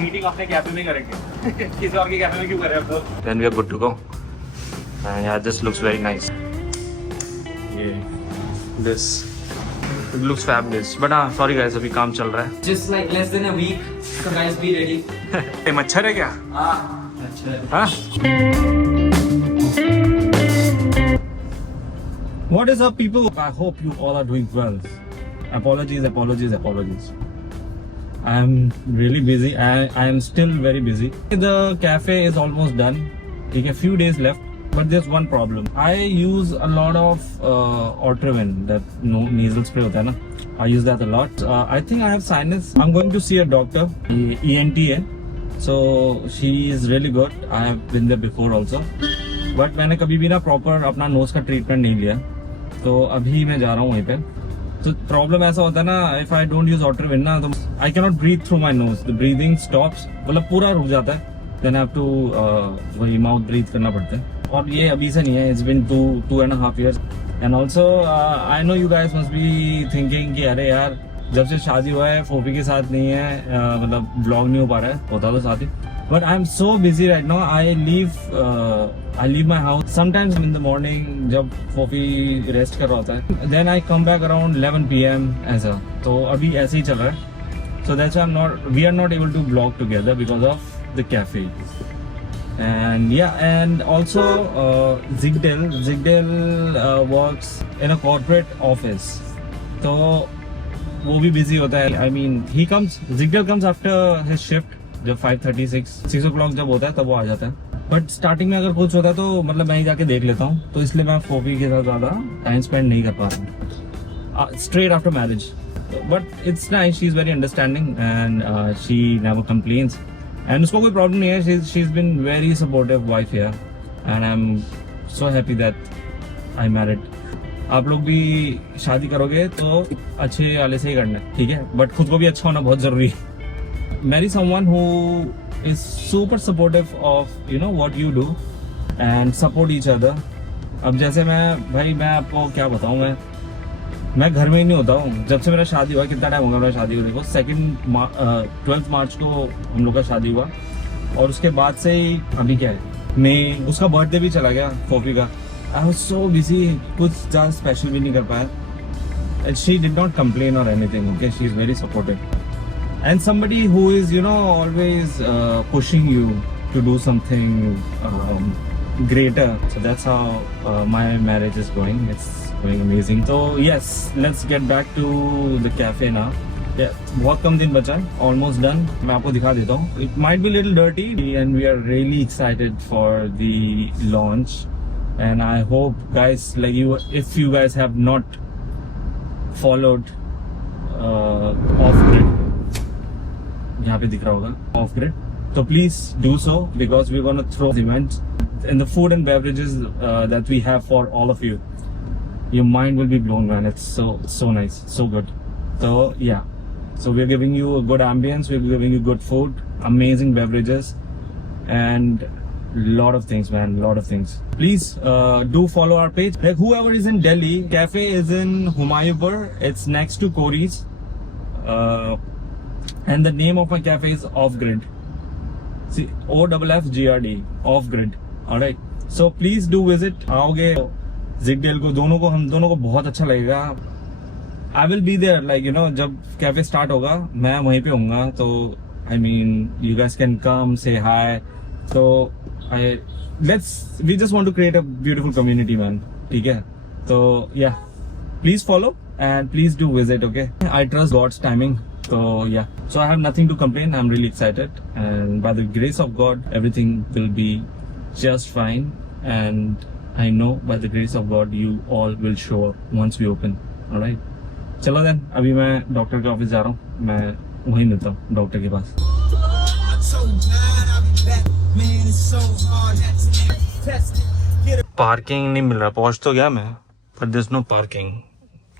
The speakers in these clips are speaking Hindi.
मीटिंग अपने कैफे में करेंगे किसी और के कैफे में क्यों करें अब तो। Then we are good to go. Yeah, this looks very nice. Yeah, this it looks fabulous. But हाँ, sorry guys, अभी काम चल रहा है. Just like less than a week, so guys be ready. ये मच्छर है क्या? हाँ अच्छा हाँ? What is up, people? I hope you all are doing well. Apologies. I am really busy. I am still very busy. The cafe is almost done. Okay, a few days left. But there's one problem. I use a lot of Otrivin, that nasal spray होता है ना. I use that a lot. I think I have sinus. I'm going to see a doctor. ENT है. So she is really good. I have been there before also. But मैंने कभी भी ना proper अपना nose का treatment नहीं लिया. तो अभी मैं जा रहा हूँ वहीं पे. तो प्रॉब्लम ऐसा होता है ना, if I don't use Otrivin ना, तो I can not breathe through my nose. The breathing stops, मतलब पूरा रुक जाता है. देन आई हैव टू वही माउथ ब्रीथ करना पड़ता है. और ये अभी से नहीं है, it's been 2.5 years. And also I know you guys must be thinking कि अरे यार जब से शादी हुआ है फोफी के साथ नहीं है, मतलब ब्लॉग नहीं हो पा रहा है. होता तो साथ ही, but I am so busy right now. I leave my house sometimes in the morning जब फोफी रेस्ट कर रहा होता है. Then I come back around 11 PM ऐसा. तो अभी ऐसे ही चल रहा है. So that's we are not able to blog together because of the cafe. And yeah, and also Zigdel works in a corporate office. तो वो भी busy होता है. I mean, Zigdel comes after his shift. जब 5:36 6 o'clock जब होता है तब वो आ जाता है. बट स्टार्टिंग में अगर कुछ होता है तो मतलब मैं ही जाके देख लेता हूँ. तो इसलिए मैं फोफी के साथ ज़्यादा टाइम स्पेंड नहीं कर पा रहा हूँ. Straight after marriage. But it's nice, she is very understanding and she never complains. And उसको कोई प्रॉब्लम नहीं है. She is been very supportive wife here and I am so happy that I married. आप लोग भी शादी करोगे तो अच्छे वाले से ही करना है, ठीक है. बट खुद को भी अच्छा होना बहुत ज़रूरी है. Marry someone who is super supportive of what you do and support each other. अब जैसे मैं आपको क्या बताऊँ, मैं घर में ही नहीं होता हूँ. जब से मेरा शादी हुआ, कितना टाइम होगा मेरा शादी होने को, 12 मार्च को हम लोग का शादी हुआ. और उसके बाद से ही अभी क्या है, मैं उसका बर्थडे भी चला गया फोफी का. आई वाज सो बिजी, कुछ ज़्यादा स्पेशल भी नहीं कर पाया. And she did not complain और anything. Okay, she is very supportive. And somebody who is always pushing you to do something greater. So that's how my marriage is going. It's going amazing. So yes, let's get back to the cafe now. Yeah, बहुत कम दिन बचा है, almost done. मैं आपको दिखा देता हूँ. It might be a little dirty and we are really excited for the launch. And I hope guys, like if you guys have not followed Off-Grid, यहाँ पे दिख रहा होगा Off-Grid, तो please do so because we're going to throw events and the food and beverages that we have for all of you. Your mind will be blown, man. It's so nice, so good. So yeah, so we're giving you a good ambience, we're giving you good food, amazing beverages, and lot of things, man, lot of things. Please do follow our page. Like whoever is in Delhi, cafe is in Humayunpur. It's next to Corey's. And the name of my cafe is Off-Grid. See, OFFGRD, Off-Grid. Alright. So please do visit. आओगे Zigdel को, हम दोनों को बहुत अच्छा लगेगा. I will be there, like जब कैफे स्टार्ट होगा मैं वहीं पे होऊंगा. तो I mean you guys can come say hi. So we just want to create a beautiful community, man. ठीक है. तो yeah, please follow and please do visit. Okay. I trust God's timing. So yeah, so I have nothing to complain. I'm really excited, and by the grace of God, everything will be just fine. And I know by the grace of God, you all will show up once we open. All right. चलो then, अभी मैं डॉक्टर के ऑफिस जा रहा हूँ. मैं वहीं मिलता हूँ डॉक्टर के पास. पार्किंग नहीं मिल रहा. पहुँच तो गया मैं, but there's no parking.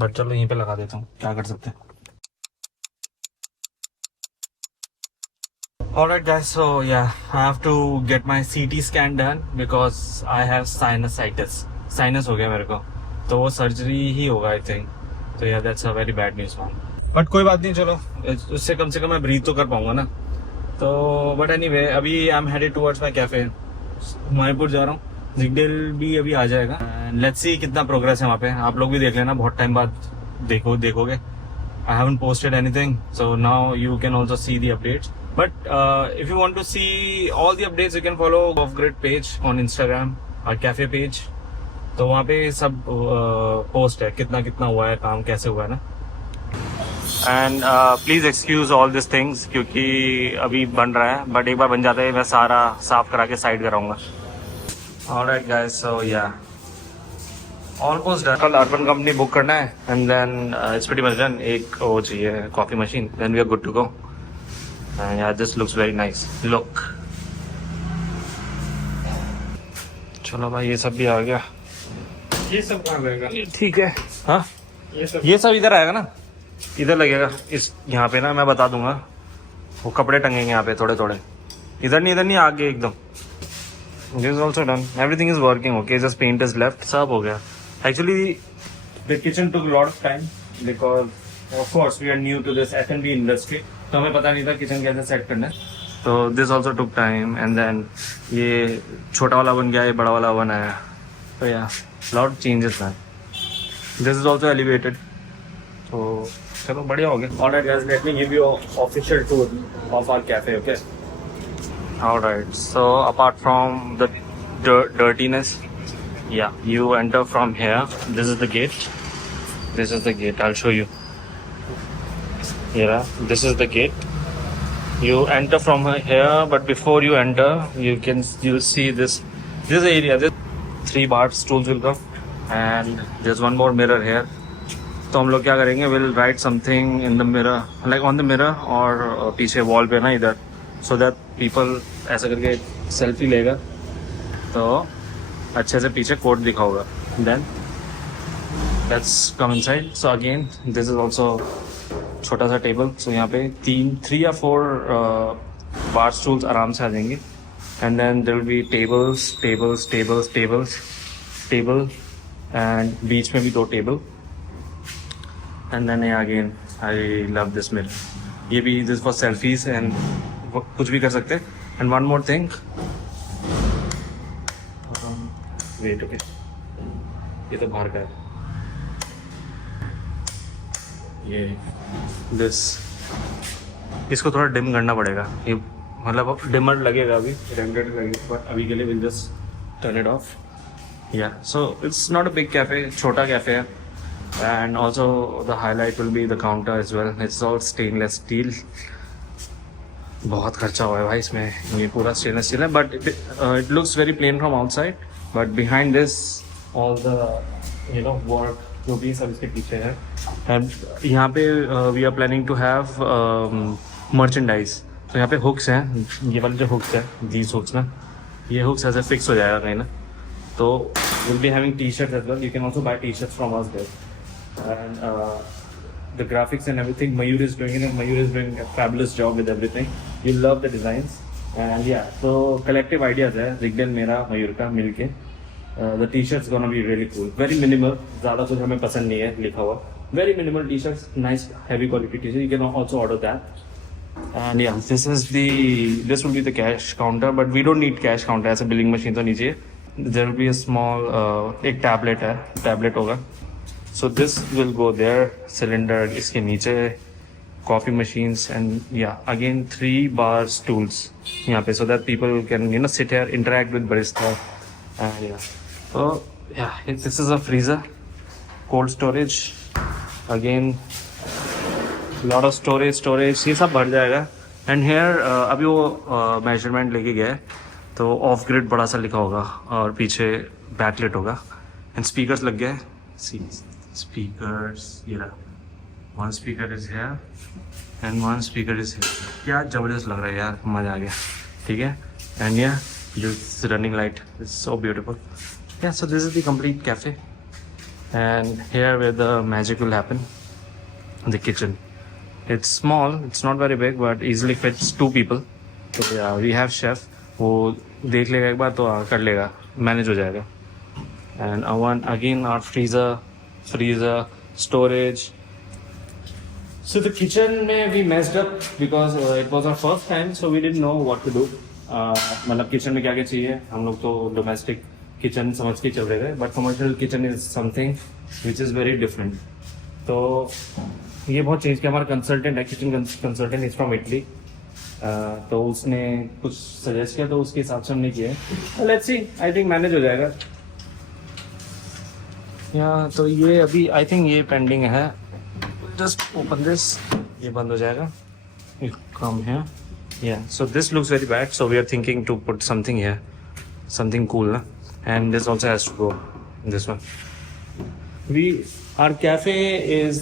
But चलो यहीं पे लगा देता हूँ, क्या कर सकते हैं. Alright guys, so yeah, I have to get my CT scan done because I have sinusitis. Sinus हो गया मेरे को, तो वो सर्जरी ही होगा I think. तो yeah, that's a very bad news man. But कोई बात नहीं, चलो उससे कम से कम मैं ब्रीथ तो कर पाऊंगा ना. तो बट एनीवे अभी I am headed towards my cafe, Mayapur जा रहा हूँ, जिगडेल भी अभी आ जाएगा। लेट्स सी कितना प्रोग्रेस है वहाँ पे, आप लोग भी देख लेना, बहुत टाइम बाद देखोगे। I haven't posted anything, so now you can also see the updates, but if you want to see all the updates you can follow off grid page on Instagram और कैफे पेज। तो वहाँ पे सब पोस्ट है, कितना कितना हुआ है काम, कैसे हुआ है ना। And please excuse all this things, क्योंकि अभी बन रहा है, बट एक बार बन जाता है मैं सारा साफ करा के साइड कराऊंगा। Alright guys, so yeah almost done. कल अर्बन कंपनी बुक करना है and then it's pretty much done. एक वो चाहिए coffee machine, then we are good to go. Yeah this looks very nice, look. चलो भाई, ये सब भी आ गया। ये सब कहाँ रहेगा? ठीक है, हाँ ये सब इधर आएगा ना, इधर लगेगा इस यहाँ पे ना, मैं बता दूंगा। वो कपड़े टंगेंगे यहाँ पे थोड़े थोड़े, इधर नहीं आगे एकदम। This is also done, everything is working okay, just paint is left, सब हो गया। Actually the kitchen took lot of time because of course we are new to this F&B industry, तो हमें पता नहीं था किचन कैसे सेट करना है। तो this also took time and then ये छोटा वाला बन गया, ये बड़ा वाला बन आया। तो या lot changes man. This is also elevated, तो चलो बढ़िया हो गया। Alright guys, let me give you official tour of our cafe, okay? Alright, so apart from the dirtiness, yeah, you enter from here. This is the gate. This is the gate. I'll show you. Yeah, this is the gate. You enter from here, but before you enter, you'll see this area. This 3 bar stools will come, and there's one more mirror here. तो हम लोग क्या करेंगे, we'll write something in the mirror, like on the mirror, और पीछे वॉल पे ना इधर, so that people ऐसा करके सेल्फी लेगा तो अच्छे से पीछे कोड दिखा होगा। Then let's come inside. So again, this is also छोटा सा टेबल। सो यहाँ पे 3 या 4 बार स्टूल्स आराम से आ जाएंगे, and then there will be table and बीच में भी 2 table, and then again I love this mirror, ये भी दिस फॉर सेल्फीज एंड कुछ भी कर सकते हैं। And one more thing, wait okay, ये तो बाहर का है, ये दिस, इसको थोड़ा डिम करना पड़ेगा, ये मतलब डिमर लगेगा अभी, रेंडेड लगेगा, बट अभी के लिए will just turn it off. Yeah so it's not a big cafe, छोटा कैफे है, and also the highlight will be the counter as well. It's all stainless steel, बहुत खर्चा हुआ है भाई इसमें, ये पूरा स्टेनलेस स्टील है, but it looks very plain from outside, but behind this all the work जो भी सब इसके पीछे है। एंड यहाँ पे we are planning to have merchandise. तो यहाँ पे हुक्स हैं, ये वाले जो हुक्स है, दीज हुक्स ना, ये हुक्स ऐसे फिक्स हो जाएगा कहीं ना, तो will be having t-shirts as well, you can also buy t-shirts from us there. And the graphics and everything Mayur is doing it, and Mayur is doing a fabulous job with everything. You love the designs, and yeah, so collective ideas है Zigdel मेरा Mayur का मिलके। The t-shirts gonna be really cool, very minimal, ज़्यादा कुछ हमें पसंद नहीं है लिखा हुआ, very minimal t-shirts, nice heavy quality t-shirts, you can also order that. And yeah, this will be the cash counter, but we don't need cash counter, ऐसे billing machine तो नहीं चाहिए। There will be a small एक tablet है, tablet होगा, so this will go there, cylinder इसके नीचे, coffee machines, and yeah, again 3 bar stools यहाँ पे, so that people can sit here, interact with barista, and yeah. So yeah, this is a freezer, cold storage, again lot of storage, ये सब भर जाएगा। एंड हेयर अभी वो मेजरमेंट लेके गया है, तो ऑफ ग्रिड बड़ा सा लिखा होगा और पीछे बैकलाइट होगा, एंड स्पीकर्स लग गए। सी स्पीकर्स, ये रहा, 1 speaker is here and 1 speaker is here, क्या जबरदस्त लग रहा है यार, मजा आ गया। ठीक है, एंड या this running light is so beautiful. Yeah, so this is the complete cafe, and here where the magic will happen, the kitchen. It's small, it's not very big, but easily fits 2 people. So yeah, we have chef, वो देख लेगा एक बार तो कर लेगा, मैनेज हो जाएगा। And again our freezer, storage, So the kitchen में we messed up because it was our first time, so we didn't know what to do. मतलब किचन में क्या क्या चाहिए, हम लोग तो डोमेस्टिक किचन समझ के चल रहे थे, but commercial kitchen is something which is very different. तो ये बहुत चेंज किया. हमारा कंसल्टेंट है, kitchen consultant is from Italy, तो उसने कुछ सजेस्ट किया तो उसके हिसाब से हमने किया. Let's see, I think manage हो जाएगा. या तो ये अभी आई थिंक ये पेंडिंग है. Just open this. ये बंद हो जाएगा. You come here. Yeah. So this looks very bad. So we are thinking to put something here, something cool, na? And this also has to go. This one. Our cafe is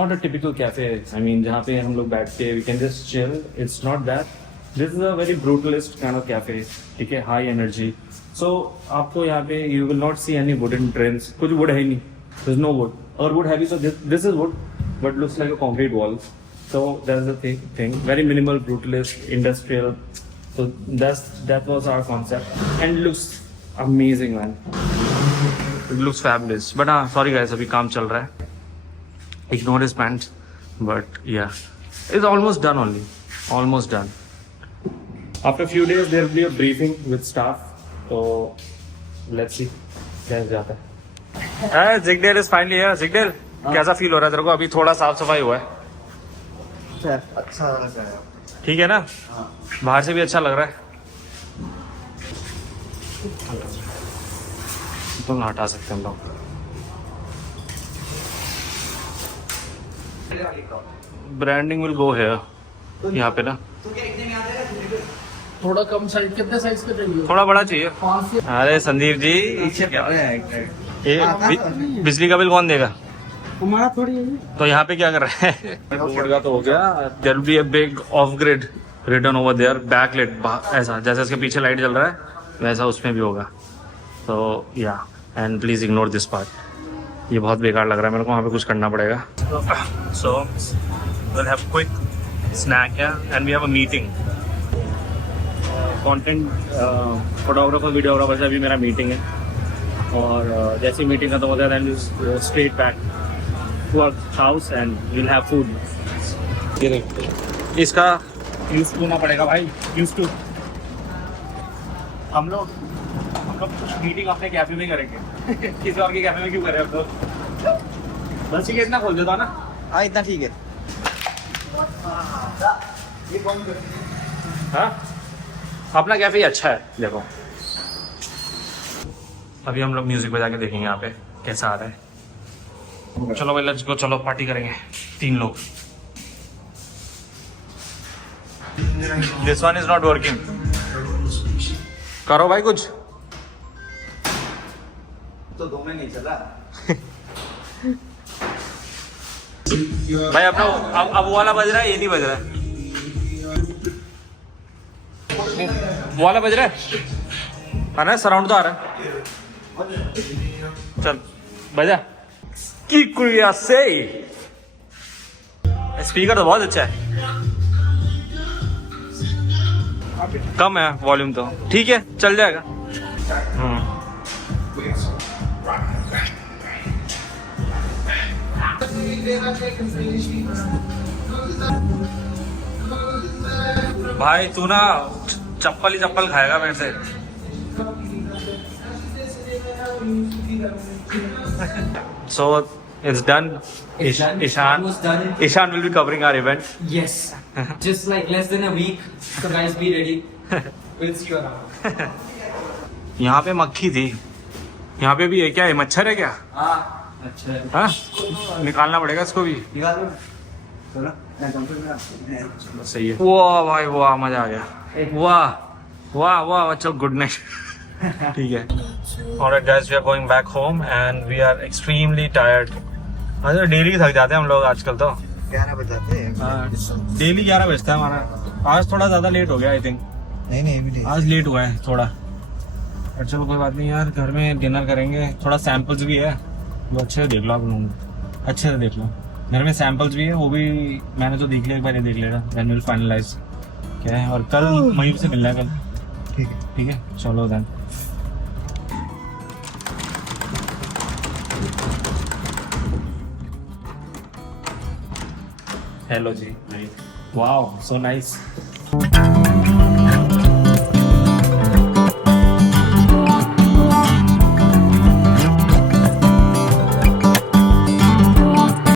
not a typical cafe. I mean, जहाँ पे हम लोग बैठ के we can just chill. It's not that. This is a very brutalist kind of cafe. ठीक है, high energy. So आपको यहाँ पे you will not see any wooden trims. कुछ wood है ही नहीं. There's no wood. Or wood heavy, so this is wood, but looks like a concrete wall. So that's the thing. Very minimal, brutalist, industrial. So that was our concept, and it looks amazing, man. It looks fabulous. But sorry guys, अभी काम चल रहा है. Ignore his pants. But yeah, it's almost done only. Almost done. After a few days, there will be a briefing with staff. So let's see कैसे जाता है. Zigdale is finally here. Zigdale, कैसा फील हो रहा है तेरे को? अभी थोड़ा साफ सफाई हुआ है. अच्छा लग रहा है. ठीक है ना? बाहर से भी अच्छा लग रहा है. तो ना हटा सकते हम लोग. Branding will go here. यहाँ पे ना थोड़ा कम साइज, कितने साइज का चाहिए? थोड़ा बड़ा चाहिए. अरे संदीप जी, ये बिजली का बिल कौन देगा? हमारा थोड़ी है. तो यहाँ पे क्या कर रहे हैं? बोर्ड का तो हो गया. There will be a big off grid return over there, backlight ऐसा जैसे इसके पीछे लाइट जल रहा है वैसा उसमें भी होगा. तो या and please ignore this part. ये बहुत बेकार लग रहा है मेरे को. वहाँ पे कुछ करना पड़ेगा. So will have quick snack and we have a meeting. Content photographer videographer से अभी मेरा मीटिंग है, और जैसी मीटिंग खत्म होता है then straight back to our house and will have food. इसका यूज करना पड़ेगा भाई. यूज टू हम लोग कुछ मीटिंग अपने कैफे में करेंगे. किसी और के कैफे में क्यों करें अब तो. बस ठीक है, इतना खोल देता ना. हाँ इतना ठीक है. हाँ अपना कैफे अच्छा है. देखो अभी हम लोग म्यूजिक बजा के देखेंगे यहाँ पे कैसा आ रहा है. चलो भाई लेट्स गो. चलो पार्टी करेंगे 3 लोग. This one is not working. करो भाई कुछ. तो 2 में नहीं चला. भाई अपना अब वो वाला बज रहा है, ये नहीं बज रहा है. वो वाला बज रहा है ना, सराउंड तो आ रहा है. चल बजा. की कुरिया से स्पीकर तो बहुत अच्छा है. कम है वॉल्यूम तो ठीक है, चल जाएगा. भाई तू ना चप्पल ही चप्पल खाएगा मेरे से. So it's done. Ishan will be covering our event. Yes. Just like less than a week. So guys, be ready. We'll see you around. यहाँ पे मक्खी थी. यहाँ पे भी है क्या? है मच्छर है क्या? हाँ. अच्छा है. हाँ निकालना पड़ेगा इसको भी. चलो सही है. वाह भाई वाह, मजा आ गया. वाह वाह वाह. अच्छा गुड नाइट. ठीक है. Alright guys, we are going back home and we are extremely tired. अच्छा डेली थक जाते हैं हम लोग आजकल तो. 11 बजाते हैं. डेली 11 बजता है हमारा. आज थोड़ा ज्यादा लेट हो गया आई थिंक. नहीं अभी नहीं. आज लेट हुआ है थोड़ा. और चलो कोई बात नहीं यार, घर में डिनर करेंगे. थोड़ा सैंपल्स भी है, वो अच्छे से देख लो आप लोग. अच्छे से देख लो. घर में सैंपल्स भी है, वो भी मैंने तो देख लिया. एक बार ये देख लेगा, देन विल फाइनलाइज क्या है. और कल मयूर से मिलना है कल. ठीक है चलो देन. हेलो जी, वाओ सो नाइस।